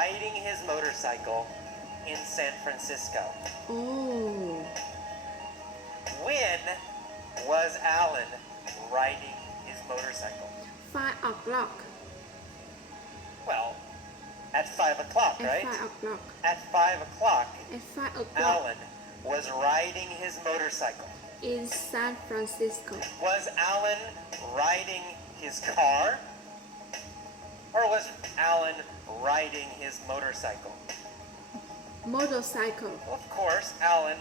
riding his motorcycle in San Francisco? Oh, When was Alan riding his motorcycle? 5 o'clock. Well, at 5 o'clock, At right? 5 o'clock. At 5 o'clock, At 5 o'clock Alan was riding his motorcycle. in San Francisco. Was Alan riding his car? Or was Alan riding his motorcycle? Motorcycle. Of course, Alan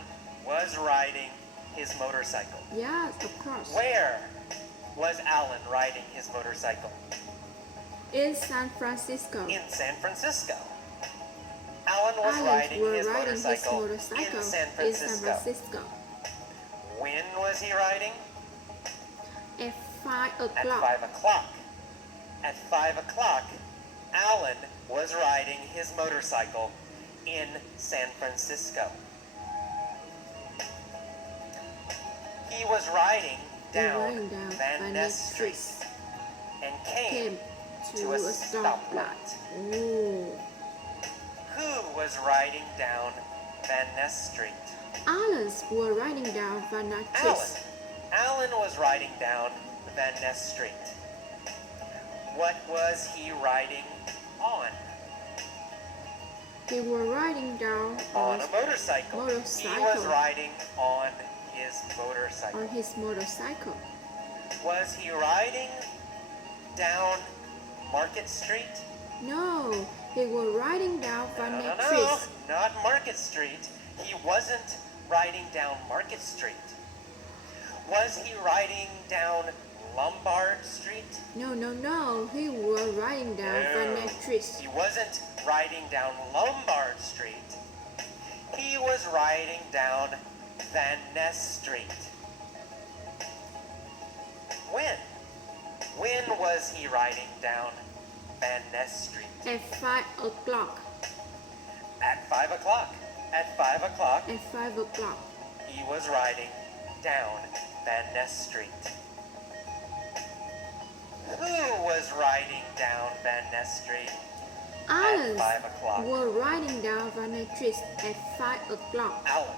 was riding his motorcycle. Yes, of course. Where was Alan riding his motorcycle? In San Francisco. In San Francisco. Alan was Alan riding was his riding his motorcycle motorcycle in San in San Francisco. Francisco. When was he riding? At 5 At o'clock. 5 o'clock. At 5 o'clock, Alan was riding his motorcycle in San Francisco. He was riding down Van Ness Street and came Came to a stoplight. stoplight. Oh. Who was riding down Van Ness Street? Alan's were riding down Van Ness Alan. Street. Alan was riding down Van Ness Street. What was he riding on? They were riding down On a motorcycle. He was motorcycle. riding on his motorcycle. on his motorcycle. Was he riding down Market Street? No, they were riding down No, Van no, Ness no, Street. not Market Street. He wasn't riding down Market Street. Was he riding down Lombard Street? No, no, no, he was riding down Van Ness Street. He wasn't riding down Lombard Street. He was riding down Van Ness Street. When? When was he riding down Van Ness Street? At 5 o'clock. At 5 o'clock. At 5 o'clock, At 5 o'clock. he was riding down Van Ness Street. Who was riding down Van Ness Street Alan 5 o'clock? were riding down Van Ness Street at 5 o'clock. Alan.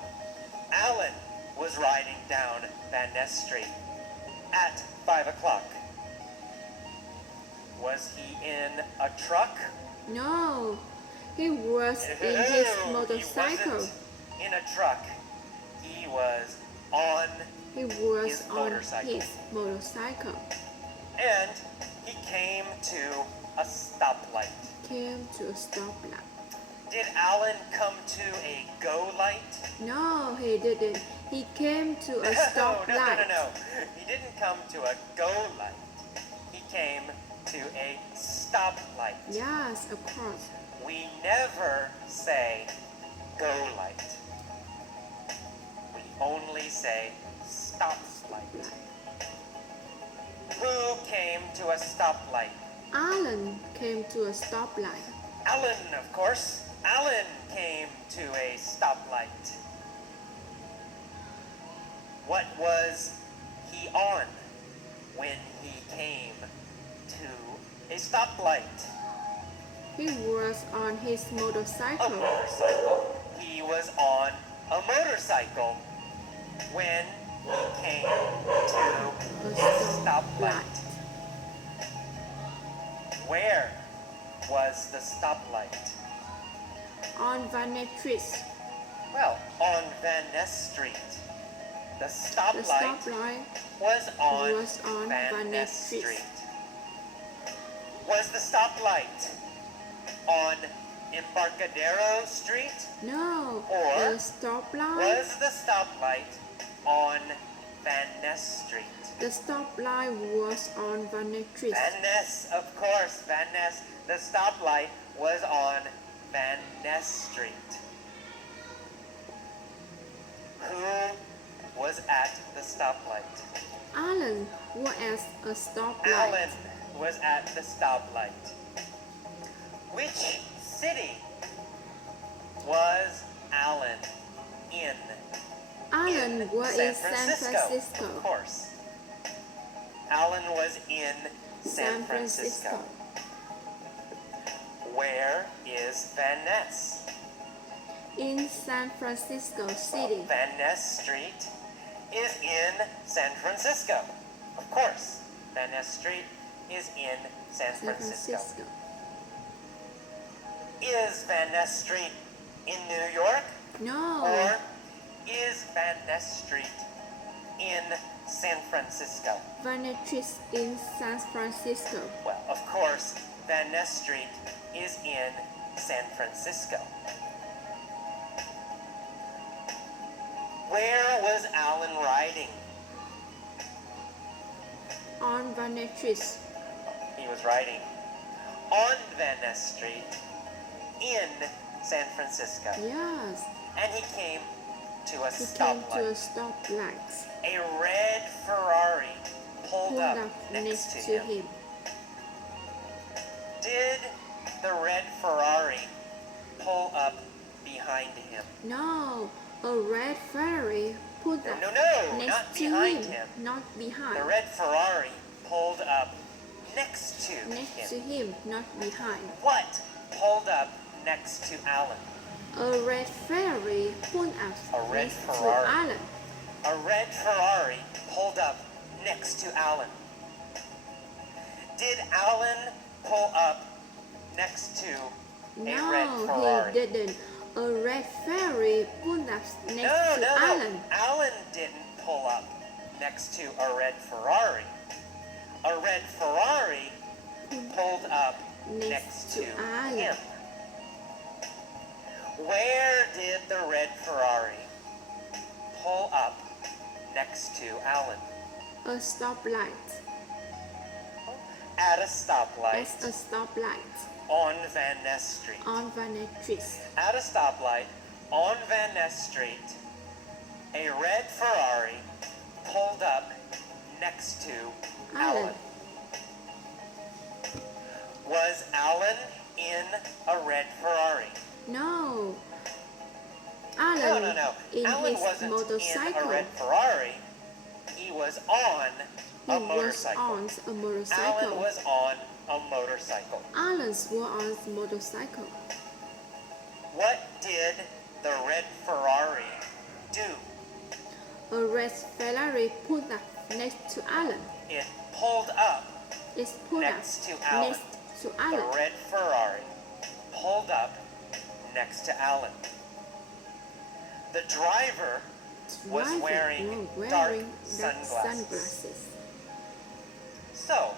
Alan was riding down Van Ness Street at 5 o'clock. Was he in a truck? No, he was in his motorcycle. He wasn't in a truck. He was on, He was his on motorcycle. his motorcycle. and he came to a stoplight. Came to a stoplight. Did Alan come to a go light? No, he didn't. He came to a No, stoplight. no. He didn't come to a go light. He came to a stoplight. Yes, of course. We never say go light. We only say stop light. Who came to a stoplight? Alan came to a stoplight. Alan, of course. Alan came to a stoplight. What was he on when he came to a stoplight? He was on his A motorcycle. motorcycle. He was on a motorcycle when he came to A a stoplight. stoplight. Where was the stoplight? On Van Ness Street. Well, on Van Ness Street. The The stoplight stoplight was on, was on Van Ness Street. Street. Was the stoplight on Embarcadero Street? No, Or the stoplight. Was the stoplight on Van Ness Street? The stoplight was on Van Ness Street. Van Ness, of course, Van Ness. The stoplight was on Van Ness Street. Who was at the stoplight? Alan was at a stoplight. Alan was at the stoplight. Which city was Alan in? Alan was in San Francisco. Of course. Alan was in San San Francisco. Francisco. Where is Van Ness? In San Francisco City. Van Ness Street is in San Francisco. Of course, Van Ness Street is in San San Francisco. Francisco. Is Van Ness Street in New York? No. Or is Van Ness Street in San Francisco? Van Ness Street in San Francisco. Well, of course, Van Ness Street is in San Francisco. Where was Alan riding? On Van Ness Street. He was riding on Van Ness Street in San Francisco. Yes. And he came to a He came to a stoplight. stoplight. A red Ferrari pulled Pulled up up next next to to him. him. Did the red Ferrari pull up behind him? No. A red Ferrari pulled up No, next not to behind him. him. Not behind. The red Ferrari pulled up next to Next to him. him, not behind. What pulled up next to Alan? A red Ferrari pulled up A red next Ferrari. to Alan. A red Ferrari pulled up next to Alan. Did Alan pull up next to a red No, Ferrari? he didn't. A red Ferrari pulled up next No, to no, Alan. no. Alan didn't pull up next to a red Ferrari. A red Ferrari pulled up next to Alan. him. Where did the red Ferrari pull up next to Alan? A stoplight. At a stoplight That's a stoplight on Van Ness Street. on Van Ness Street. At a stoplight on Van Ness Street, a red Ferrari pulled up next to Alan. Alan. Was Alan in a red Ferrari? No. No, Alan no, no. in Alan his wasn't in a motorcycle. red Ferrari. He was on He a was motorcycle. on a Alan motorcycle. was on a motorcycle. Alan was on a motorcycle. What did the red Ferrari do? A red Ferrari pulled up next to Alan. It pulled up. It's pulled up Next to Alan. next to The Alan. red Ferrari pulled up next to Alan. The driver was Driver wearing was dark wearing sunglasses. So,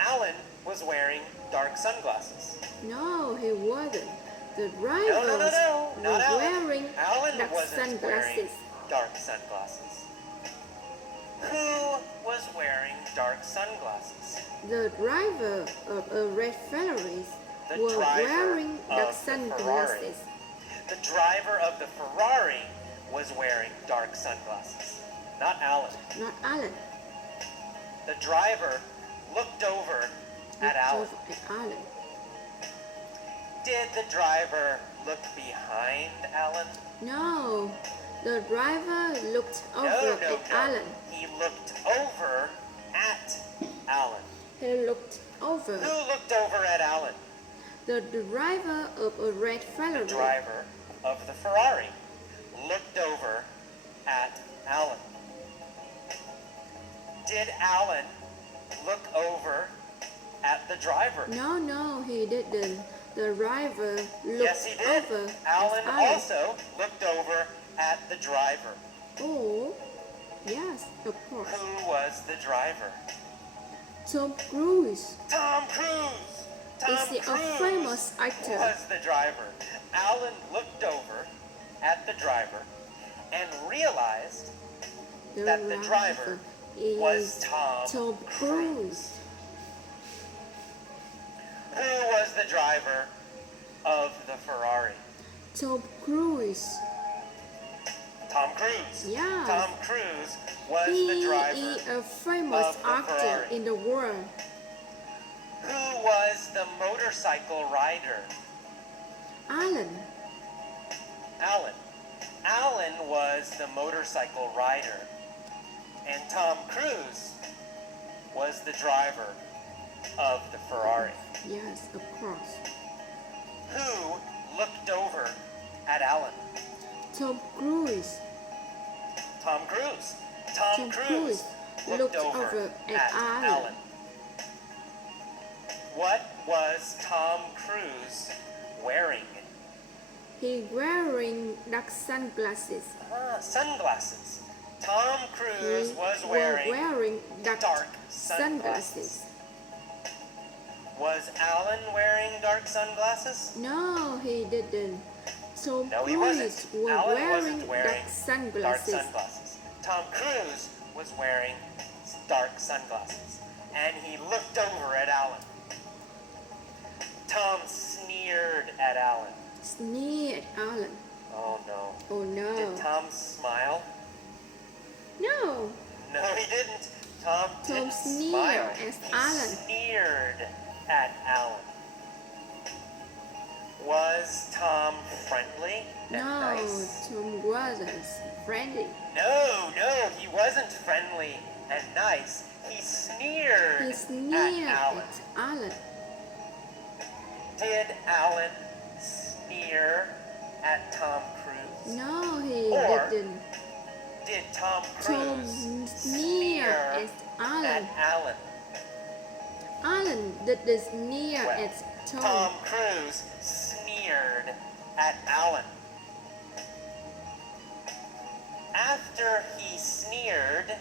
Alan was wearing dark sunglasses. No, he wasn't. The driver No, was not Alan. wearing Alan dark wasn't wearing sunglasses. dark sunglasses. Who was wearing dark sunglasses? The driver of a red Ferrari The was driver wearing dark of the sunglasses. The driver of the Ferrari was wearing dark sunglasses, not Alan. Not Alan. The driver looked over at Alan. Looked over at Alan. Did the driver look behind Alan? No, the driver looked over at Alan. He looked over at Alan. He looked over. Who looked over at Alan? The driver of a red The Ferrari. driver of the Ferrari looked over at Alan. Did Alan look over at the driver? No, he didn't. The driver looked Yes, he did. over Alan at Alan. also looked over at the driver. Oh, yes, of course. Who was the driver? Tom Cruise Tom Cruise! Tom is a Cruise famous actor. was the driver. Alan looked over at the driver and realized that the driver was is Tom Cruise. Who was the driver of the Ferrari? Tom Cruise. Tom Cruise. Yeah. Tom Cruise was He the driver. is a famous of the actor Ferrari. in the world. Who was the motorcycle rider? Alan. Alan. Alan was the motorcycle rider. And Tom Cruise was the driver of the Ferrari. Yes, of course. Alan? Tom Cruise. Tom Cruise. Tom Cruise looked over at Alan. What was Tom Cruise wearing? He wearing dark sunglasses. Sunglasses. Tom Cruise was wearing dark sunglasses. Was Alan wearing dark sunglasses? No, he didn't. Tom No, he Cruise wasn't. was Alan wearing wasn't wearing dark sunglasses. dark sunglasses. Tom Cruise was wearing dark sunglasses. And he looked over at Alan. Tom sneered at Alan. Sneered at Alan. Oh no. Oh no. Did Tom smile? No. No, he didn't. Tom didn't sneered smile. at He Alan. sneered at Alan. Was Tom friendly and No, nice? Tom wasn't friendly. No, he wasn't friendly and nice. He sneered, He sneered at Alan. at Alan. Did Alan sneer at Tom Cruise? No, he Or didn't. Did Tom Tom Cruise sneered at at Alan. Alan? Alan didn't sneer Well, at Tom Tom. Cruise sneered at Alan. After he sneered,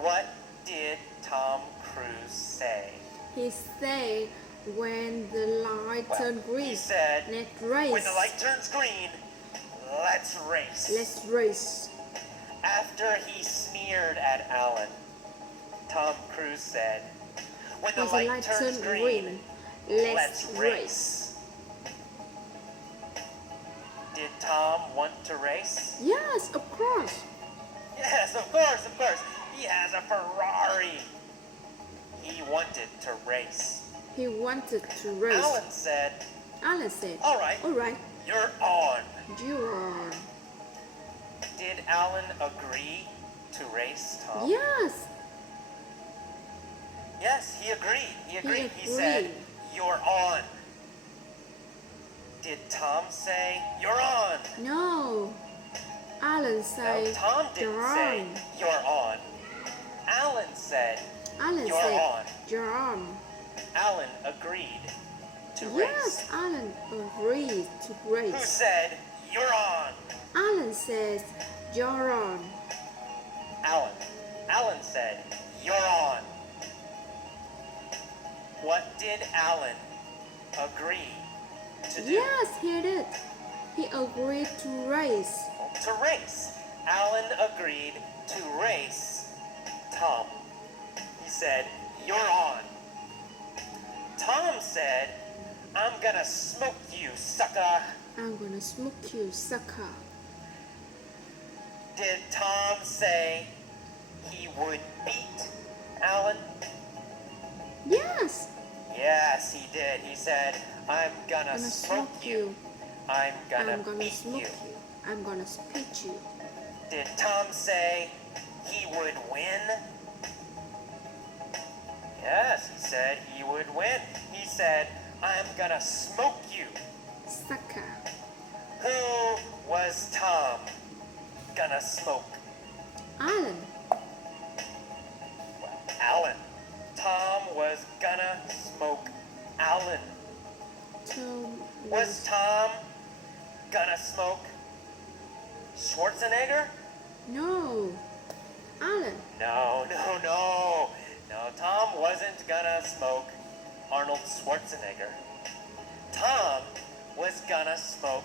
what did Tom Cruise say? He said, when the light turned green, He said, let's race. when the light turns green, let's race. Let's race. After he sneered at Alan, Tom Cruise said, when the When the light turns green, let's let's race. race. Did Tom want to race? Yes, of course. Yes, of course, of course. He has a Ferrari. He wanted to race. He wanted to race. Alan said, All all right, right, you're on. you're on. Did Alan agree to race Tom? Yes, Yes, he agreed. He agreed. He agreed. said, you're on. Did Tom say, you're on? no. Alan No, said, Tom didn't you're say, on. you're on. Alan said, Alan you're said, on. you're on. Alan agreed to Yes, race. Alan agreed to Who race. said, you're on? Alan says, you're on. Alan. Alan said, you're on. What did Alan agree to do? Yes, he did. He agreed to race. To race. Alan agreed to race Tom. He said, you're on. Tom said, I'm gonna smoke you, sucker. I'm gonna smoke you, sucker. Did Tom say he would beat Alan? Yes, Yes, he did. He said, I'm gonna I'm gonna smoke smoke you. you. I'm gonna I'm gonna beat smoke you. you. I'm gonna spit you. Did Tom say he would win? Yes, he said he would win. He said, I'm gonna smoke you. Sucker. Who was Tom gonna smoke? Alan. Well, Alan. Tom was gonna smoke Alan. Tom Was Tom gonna smoke Schwarzenegger? No. Alan. No. No, Tom wasn't gonna smoke Arnold Schwarzenegger. Tom was gonna smoke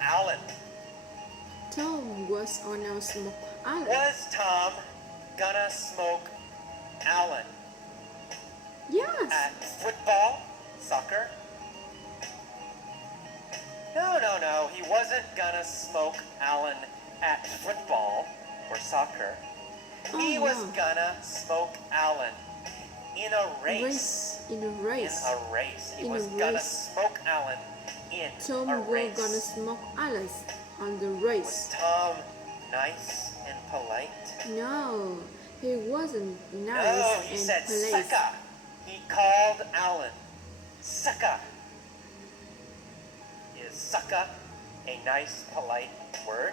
Alan. Tom was on our smoke Alan. Was Tom gonna smoke Alan Yes. at football, soccer? No, he wasn't gonna smoke Alan at football or soccer. He Oh, was no. gonna smoke Alan in a race. In a In race. a race. He In a was gonna race. smoke Alan in Tom a was race. gonna smoke Alan on the Was race. Tom nice and polite? No, he wasn't nice No, he and said polite. sucker. He called Alan sucker. Is sucker a nice, polite word?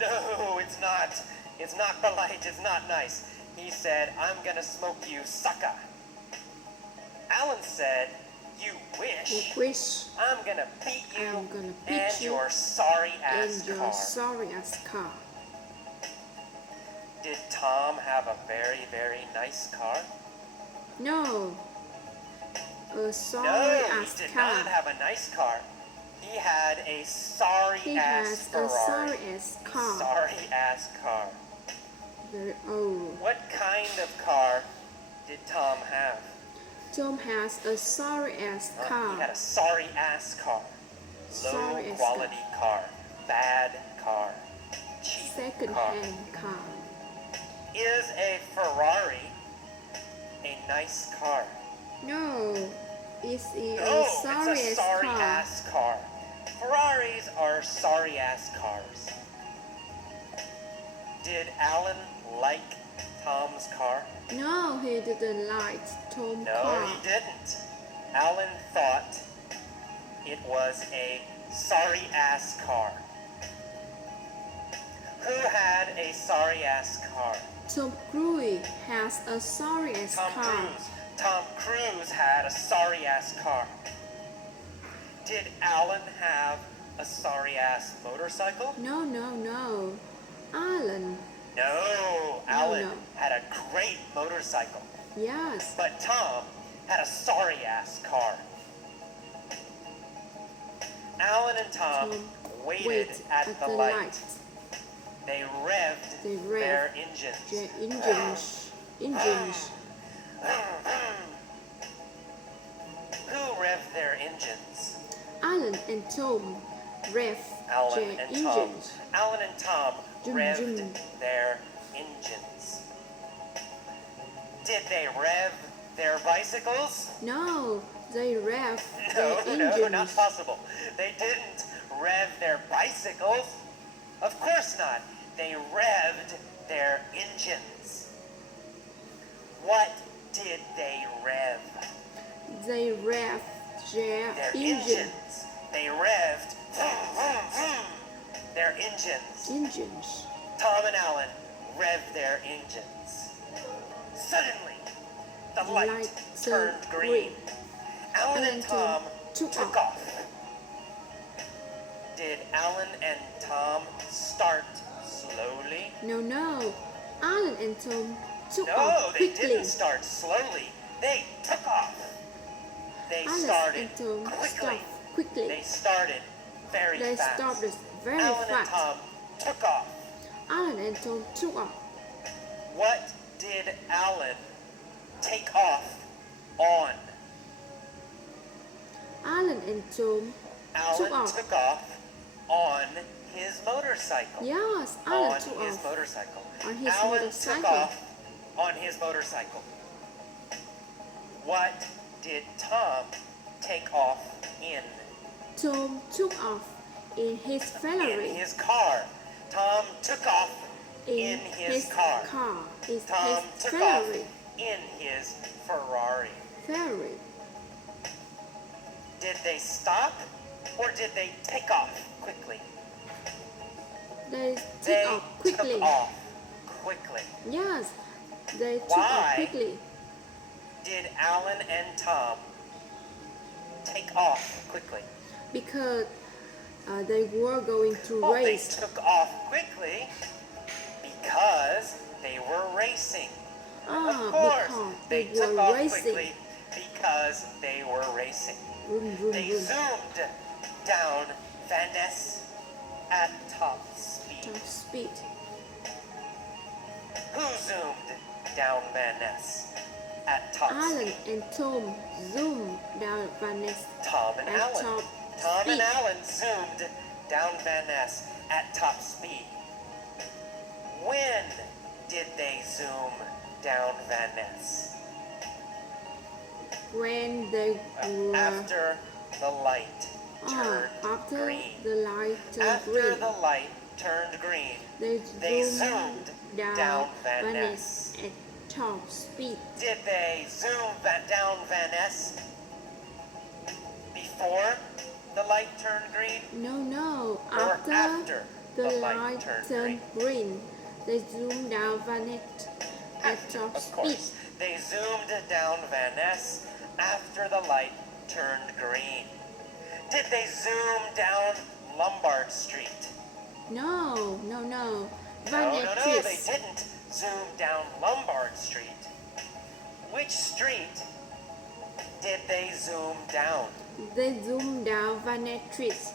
No, it's not. It's not polite. It's not nice. He said, I'm gonna smoke you, sucker. Alan said, you wish. I'm gonna beat you I'm gonna beat and you your sorry ass and your car. sorry ass car. Did Tom have a very, very nice car? No, a sorry No, ass he did car. not have a nice car. He had a sorry He ass has Ferrari. a sorry ass car. Sorry ass car. Very old. What kind of car did Tom have? Tom has a sorry ass He car. had a sorry ass car. Low Sorry ass quality car. Bad car. Cheap Second car. hand car. Is a Ferrari a nice car? No, it's a No, sorry it's a ass sorry car. ass car. Ferraris are sorry ass cars. Did Alan like Tom's car? No, he didn't like Tom's No, car. he didn't. Alan thought it was a sorry ass car. Who had a sorry ass car? Tom Cruise has a sorry ass Tom car. Cruise. Tom Cruise had a sorry ass car. Did Alan have a sorry ass motorcycle? No, no, no. Alan. No, Alan no. had a great motorcycle. Yes. But Tom had a sorry ass car. Alan and Tom waited Wait at the light. They revved They their revved engines. Their engines. Who revved their engines? Alan and Tom rev Alan their and Tom. engines. Alan and Tom Zoom, revved zoom. their engines. Did they rev their bicycles? No, they rev No, their no, engines. not possible. They didn't rev their bicycles. Of course not. They revved their engines. What did they rev? They rev their Their engines. engines. They revved their engines. Engines. Tom and Alan revved their engines. Suddenly, the The light light turned turned green. green. Alan and Tom took took off. off. Did Alan and Tom start slowly? No, no. Alan and Tom took No, off they quickly. didn't start slowly. They took off. They Alan started and Tom quickly. stopped quickly. They started very They fast. started very Alan and fast. Tom took off. Alan and Tom took off. What did Alan take off on? Alan and Tom Alan off. took off on his motorcycle. Yes, Alan On took his off motorcycle. on his Alan motorcycle. took off on his motorcycle. What did Tom take off in? Tom took off in his Ferrari. In his car. Tom took off in his car. In Tom his took off Ferrari. in his Ferrari. Ferrari. Did they stop or did they take off quickly? They They took off quickly. took off quickly. Yes, they took Why? off quickly. Did Alan and Tom take off quickly? Because they were going to Well, race. they took off quickly because they were racing. Of course, Because they they took were off racing. quickly because they were racing. Vroom, vroom, They vroom. zoomed down Van Ness at top speed. Top speed. Who zoomed down Van Ness at top Alan speed? and Tom zoomed down Van Ness Tom and at Alan. top Tom speed. and Alan zoomed down Van Ness at top speed. When did they zoom down Van Ness? When they were After the light turned after green. the light turned After green, the light turned green, they they zoomed zoomed down down Van Van Ness. Ness at top speed. Did they zoom down Van Ness before the light turned No. Or After after the the light light turned turned green, they zoomed down Van Ness at After, top of speed. course. They zoomed down Van Ness after the light turned green. Did they zoom down Lombard Street? No. Van No, Ness they didn't zoom down Lombard Street. Which street did they zoom down? They zoomed down Van Ness.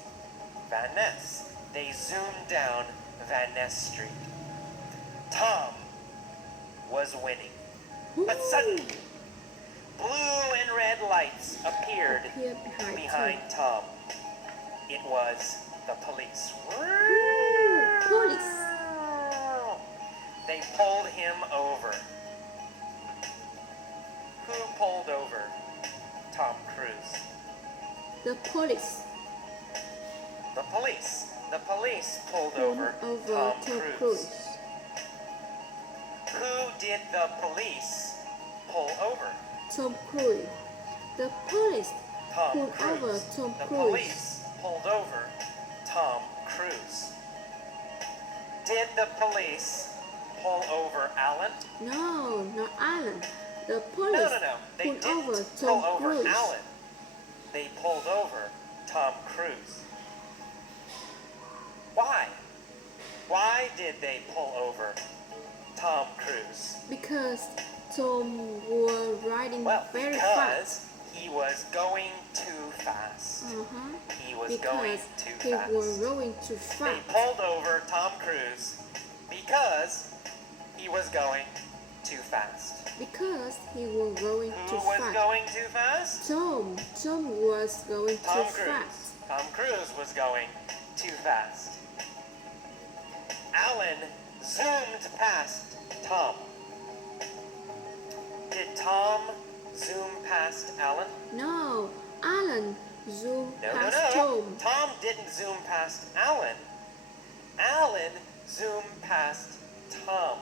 Van Ness. They zoomed down Van Ness Street. Tom was winning. But suddenly, blue and red lights appeared Here behind Tom. It was the police. Police. They pulled him over. Who pulled over Tom Cruise? The police. The police. The police pulled over Tom Cruise. Who did the police pull over? Tom Cruise. The police Tom pulled Cruise. over Tom The Cruise. police pulled over Tom Cruise. Did the police pull over Alan? No, not Alan. The police No. They pulled didn't over pull Tom over Cruise. Alan. They pulled over Tom Cruise. Why? Why did they pull over Tom Cruise? Because Tom was riding Well, very because fast. he was going too fast. He was going Because too he fast. was going too They fast. pulled over Tom Cruise because he was going too fast. Because he was going Who too was fast. going too fast? Tom was going Tom too Cruise. fast. Tom Cruise was going too fast. Alan zoomed past Tom. Did Tom zoom past Alan? No, Alan zoomed No. past Tom. Tom didn't zoom past Alan. Alan zoomed past Tom.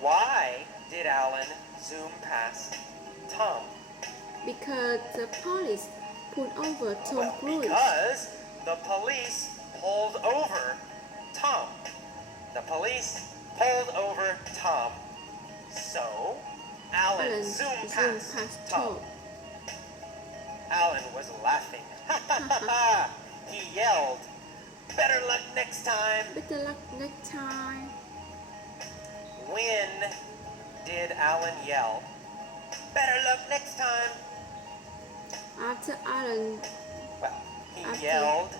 Why did Alan zoom past Tom? Because the police pulled over Tom Well, Cruise. because the police pulled over Tom. The police pulled over Tom. So, Alan zoomed past Tom. Alan was laughing. He yelled, "Better luck next time." Better luck next time. When did Alan yell, "Better luck next time"? After Alan, Well, he After- yelled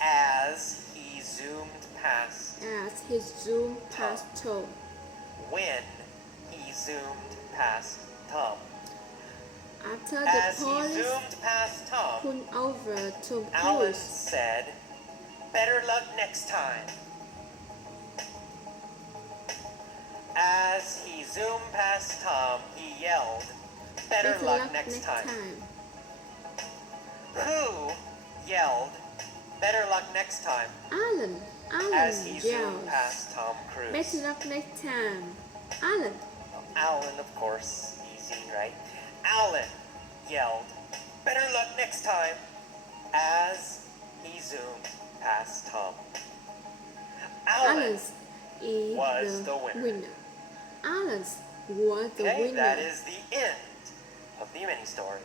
as he zoomed past. as he zoomed past Tom. When he zoomed past Tom. After As the he police zoomed past Tom, pulled over Tom Alan Cruise. said, "Better luck next time." As he zoomed past Tom, he yelled, "Better luck next time." Who yelled, "Better luck next time" Alan as he zoomed yelled. past Tom Cruise? Better luck next time. Alan. Alan, of course, easy, right? Alan yelled, "Better luck next time" as he zoomed past Tom. Alan. Alan's is was the the winner. winner. Alan's was the Okay, winner. that is the end of the mini story.